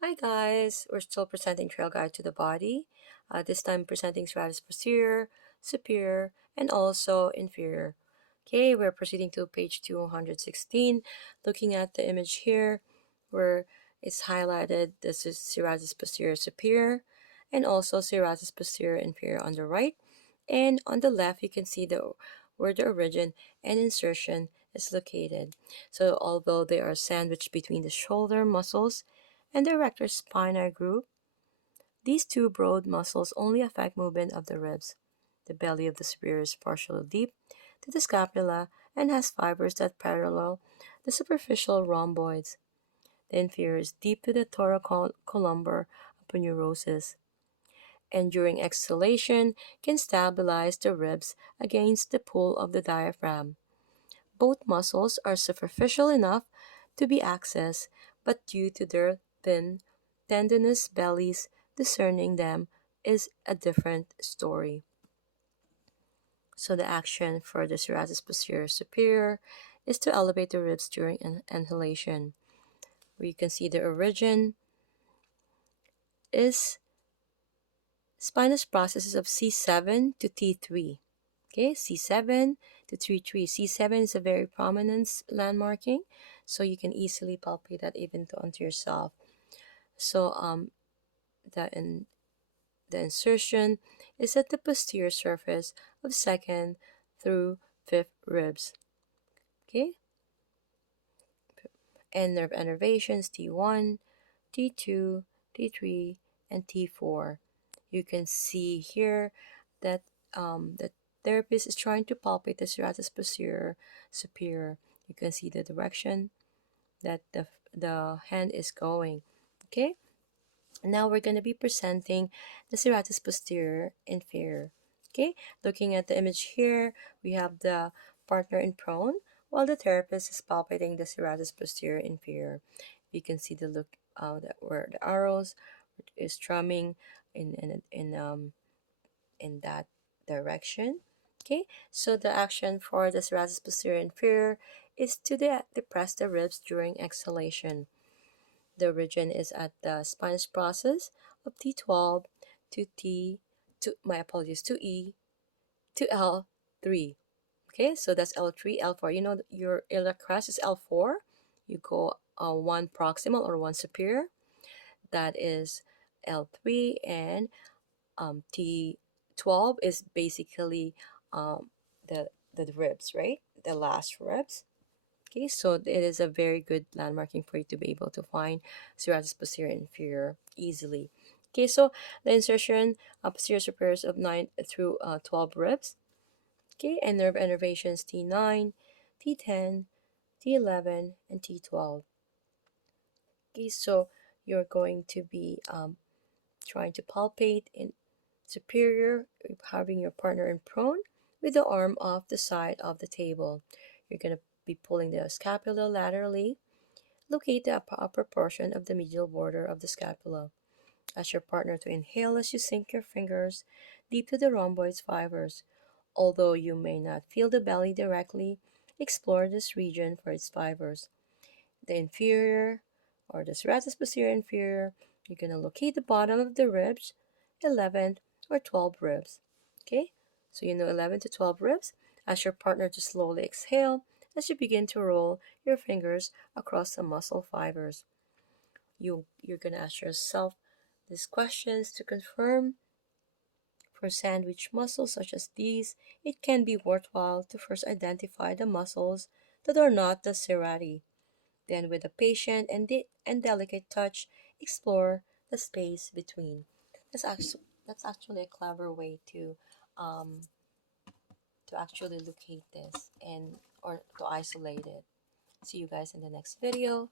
Hi guys, we're still presenting Trailguide to the body. This time presenting serratus posterior, superior, and also inferior. Okay, we're proceeding to page 216. Looking at the image here, where it's highlighted, this is serratus posterior superior, and also serratus posterior inferior on the right. And on the left, you can see where the origin and insertion is located. So although they are sandwiched between the shoulder muscles and the erector spinae group, these two broad muscles only affect movement of the ribs. The belly of the superior is partially deep to the scapula and has fibers that parallel the superficial rhomboids. The inferior is deep to the thoracolumbar aponeurosis, and during exhalation can stabilize the ribs against the pull of the diaphragm. Both muscles are superficial enough to be accessed, but due to their thin, tendinous bellies, discerning them is a different story. So the action for the serratus posterior superior is to elevate the ribs during inhalation. Where you can see the origin is spinous processes of C7 to T3. Okay, C7 to T3. C7 is a very prominent landmarking, so you can easily palpate that even onto yourself. So the in, the insertion is at the posterior surface of second through fifth ribs. Okay, and nerve innervations T1, T2, T3, and T4. You can see here that the therapist is trying to palpate the serratus posterior superior. You can see the direction that the hand is going. Okay, now we're going to be presenting the serratus posterior inferior. Okay, looking at the image here, we have the partner in prone while the therapist is palpating the serratus posterior inferior. You can see the look where the arrows is drumming in that direction. Okay, so the action for the serratus posterior inferior is to depress the ribs during exhalation. The origin is at the spinous process of T12 to to E to L3. Okay, so that's L3, L4. You know your iliac crest is L4. You go one proximal or one superior. That is L3, and T12 is basically um, the ribs, right? The last ribs. Okay, so it is a very good landmarking for you to be able to find serratus posterior inferior easily. Okay, so the insertion posterior superiors of 9 through 12 ribs. Okay, and nerve innervations T9, T10, T11, and T12. Okay, so you're going to be trying to palpate in superior, having your partner in prone with the arm off the side of the table. You're going to be pulling the scapula laterally. Locate the upper portion of the medial border of the scapula. Ask your partner to inhale as you sink your fingers deep to the rhomboid fibers. Although you may not feel the belly directly, explore this region for its fibers. The inferior, or the serratus posterior inferior, you're going to locate the bottom of the ribs, 11 or 12 ribs. Okay, so you know 11 to 12 ribs. Ask your partner to slowly exhale as you begin to roll your fingers across the muscle fibers. You're going to ask yourself these questions to confirm. For sandwich muscles such as these, it can be worthwhile to first identify the muscles that are not the serrati. Then, with a patient and delicate touch, explore the space between. That's actually a clever way um, to actually locate this and or to isolate it. See you guys in the next video.